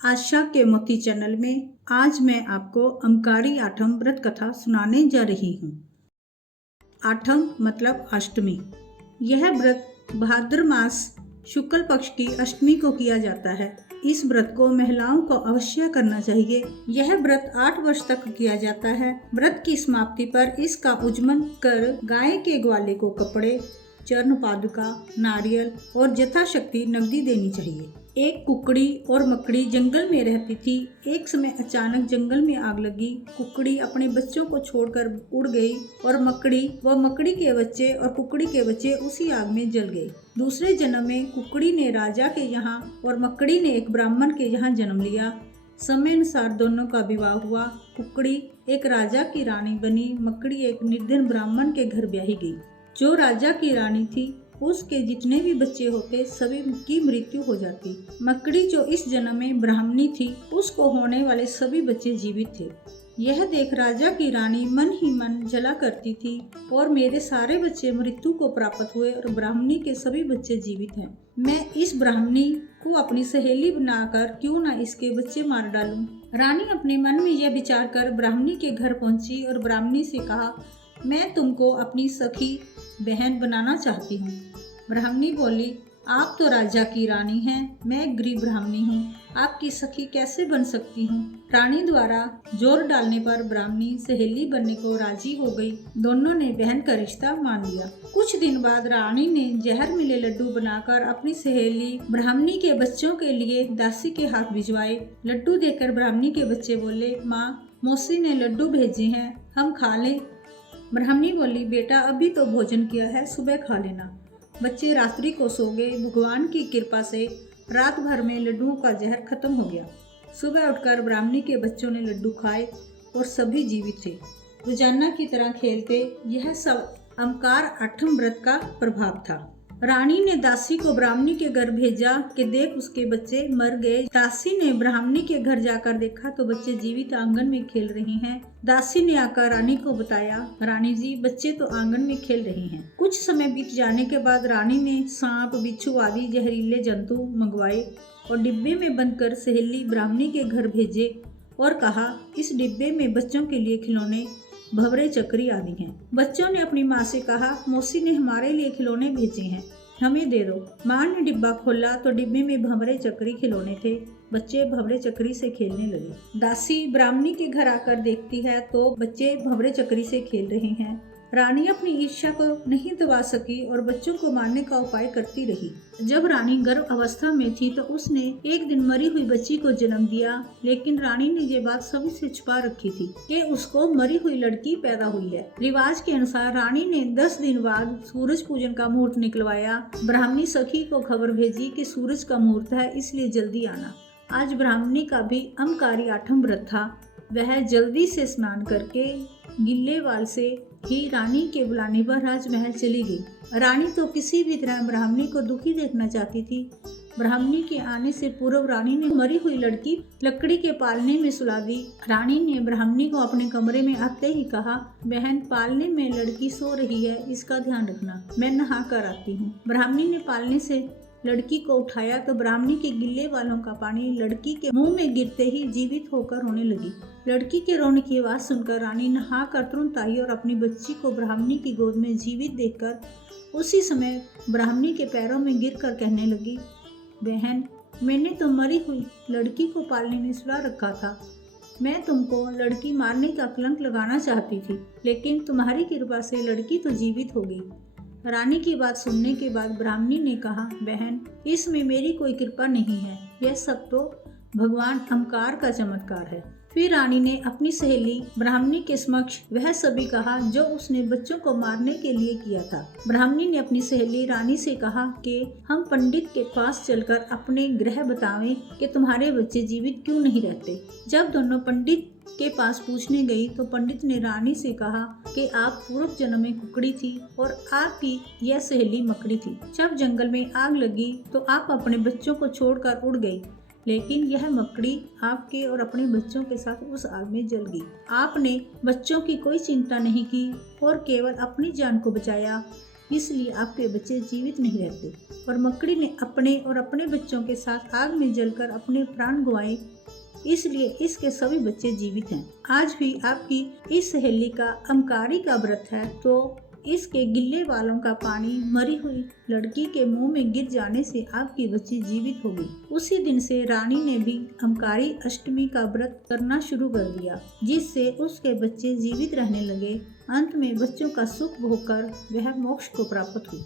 आशा के मोती चैनल में आज मैं आपको अमकारी आठम व्रत कथा सुनाने जा रही हूँ। आठम मतलब अष्टमी। यह व्रत भाद्र मास शुक्ल पक्ष की अष्टमी को किया जाता है। इस व्रत को महिलाओं को अवश्य करना चाहिए। यह व्रत 8 वर्ष तक किया जाता है। व्रत की समाप्ति पर इसका उज्जमन कर गाय के ग्वाले को कपड़े, चरण पादुका, नारियल और यथाशक्ति नकदी देनी चाहिए। एक कुकड़ी और मकड़ी जंगल में रहती थी। एक समय अचानक जंगल में आग लगी। कुकड़ी अपने बच्चों को छोड़कर उड़ गई और मकड़ी के बच्चे और कुकड़ी के बच्चे उसी आग में जल गए। दूसरे जन्म में कुकड़ी ने राजा के यहाँ और मकड़ी ने एक ब्राह्मण के यहाँ जन्म लिया। समय अनुसार दोनों का विवाह हुआ। कुकड़ी एक राजा की रानी बनी। मकड़ी एक निर्धन ब्राह्मण के घर ब्याही गई। जो राजा की रानी थी उसके जितने भी बच्चे होते सभी की मृत्यु हो जाती। मकड़ी जो इस जन्म में ब्राह्मणी थी उसको होने वाले सभी बच्चे जीवित थे। यह देख राजा की रानी मन ही मन जला करती थी और मेरे सारे बच्चे मृत्यु को प्राप्त हुए और ब्राह्मणी के सभी बच्चे जीवित हैं। मैं इस ब्राह्मणी को अपनी सहेली बनाकर क्यों न इसके बच्चे मार डालूं। रानी अपने मन में यह विचार कर ब्राह्मणी के घर पहुंची और ब्राह्मणी से कहा, मैं तुमको अपनी सखी बहन बनाना चाहती हूँ। ब्राह्मणी बोली, आप तो राजा की रानी हैं, मैं गरीब ब्राह्मणी हूँ, आपकी सखी कैसे बन सकती हूँ। रानी द्वारा जोर डालने पर ब्राह्मणी सहेली बनने को राजी हो गई। दोनों ने बहन का रिश्ता मान लिया। कुछ दिन बाद रानी ने जहर मिले लड्डू बनाकर अपनी सहेली ब्राह्मणी के बच्चों के लिए दासी के हाथ भिजवाए। लड्डू देखकर ब्राह्मणी के बच्चे बोले, माँ, मौसी ने लड्डू भेजे हैं, हम खा लें। ब्राह्मणी बोली, बेटा अभी तो भोजन किया है, सुबह खा लेना। बच्चे रात्रि को सो गए। भगवान की कृपा से रात भर में लड्डुओं का जहर खत्म हो गया। सुबह उठकर ब्राह्मणी के बच्चों ने लड्डू खाए और सभी जीवित थे, रोजाना की तरह खेलते। यह सब अमकार आठम व्रत का प्रभाव था। रानी ने दासी को ब्राह्मणी के घर भेजा कि देख उसके बच्चे मर गए। दासी ने ब्राह्मणी के घर जाकर देखा तो बच्चे जीवित आंगन में खेल रहे हैं। दासी ने आकर रानी को बताया, रानी जी, बच्चे तो आंगन में खेल रहे हैं। कुछ समय बीत जाने के बाद रानी ने सांप, बिच्छू आदि जहरीले जंतु मंगवाए और डिब्बे में बंद कर सहेली ब्राह्मणी के घर भेजे और कहा, इस डिब्बे में बच्चों के लिए खिलौने, भंवरे, चक्री आदि हैं। बच्चों ने अपनी माँ से कहा, मौसी ने हमारे लिए खिलौने भेजे हैं, हमें दे दो। माँ ने डिब्बा खोला तो डिब्बे में भंवरे, चक्री खिलौने थे। बच्चे भंवरे चक्री से खेलने लगे। दासी ब्राह्मणी के घर आकर देखती है तो बच्चे भंवरे चक्री से खेल रहे हैं। रानी अपनी ईर्ष्या को नहीं दबा सकी और बच्चों को मारने का उपाय करती रही। जब रानी गर्भ अवस्था में थी तो उसने एक दिन मरी हुई बच्ची को जन्म दिया, लेकिन रानी ने ये बात सभी से छुपा रखी थी कि उसको मरी हुई लड़की पैदा हुई है। रिवाज के अनुसार रानी ने 10 दिन बाद सूरज पूजन का मुहूर्त निकलवाया। ब्राह्मणी सखी को खबर भेजी कि सूरज का मुहूर्त है, इसलिए जल्दी आना। आज ब्राह्मणी का भी अमकारी आठम व्रत था। वह जल्दी से स्नान करके गिल्ले वाल से ही रानी के बुलाने पर राजमहल चली गई। रानी तो किसी भी तरह ब्राह्मणी को दुखी देखना चाहती थी। ब्राह्मणी के आने से पूर्व रानी ने मरी हुई लड़की लकड़ी के पालने में सुला दी। रानी ने ब्राह्मणी को अपने कमरे में आते ही कहा, बहन, पालने में लड़की सो रही है, इसका ध्यान रखना, मैं नहा कर आती हूँ। ब्राह्मणी ने पालने से लड़की को उठाया तो ब्राह्मणी के गिल्ले वालों का पानी लड़की के मुंह में गिरते ही जीवित होकर रोने लगी। लड़की के रोने की आवाज सुनकर रानी नहा कर तुरंत आई और अपनी बच्ची को ब्राह्मणी की गोद में जीवित देखकर उसी समय ब्राह्मणी के पैरों में गिरकर कहने लगी, बहन, मैंने तो मरी हुई लड़की को पालने में सुला रखा था। मैं तुमको लड़की मारने का कलंक लगाना चाहती थी, लेकिन तुम्हारी कृपा से लड़की तो जीवित हो गई। रानी की बात सुनने के बाद ब्राह्मणी ने कहा, बहन, इसमें मेरी कोई कृपा नहीं है, यह सब तो भगवान अमकार का चमत्कार है। फिर रानी ने अपनी सहेली ब्राह्मणी के समक्ष वह सभी कहा जो उसने बच्चों को मारने के लिए किया था। ब्राह्मणी ने अपनी सहेली रानी से कहा कि हम पंडित के पास चलकर अपने ग्रह बतावें कि तुम्हारे बच्चे जीवित क्यों नहीं रहते। जब दोनों पंडित के पास पूछने गई तो पंडित ने रानी से कहा कि आप पूर्व जन्म में कुकड़ी थी और आपकी यह सहेली मकड़ी थी। जब जंगल में आग लगी तो आप अपने बच्चों को छोड़कर उड़ गई, लेकिन यह मकड़ी आपके और अपने बच्चों के साथ उस आग में जल गई। आपने बच्चों की कोई चिंता नहीं की और केवल अपनी जान को बचाया। इसलिए आपके बच्चे जीवित नहीं रहते। और मकड़ी ने अपने और अपने बच्चों के साथ आग में जलकर अपने प्राण गंवाए, इसलिए इसके सभी बच्चे जीवित हैं। आज भी आपकी इस सहेली का अमकारी का व्रत है, तो इसके गिल्ले बालों का पानी मरी हुई लड़की के मुंह में गिर जाने से आपकी बच्ची जीवित हो गई। उसी दिन से रानी ने भी अमकारी अष्टमी का व्रत करना शुरू कर दिया, जिससे उसके बच्चे जीवित रहने लगे। अंत में बच्चों का सुख भोगकर वह मोक्ष को प्राप्त हुई।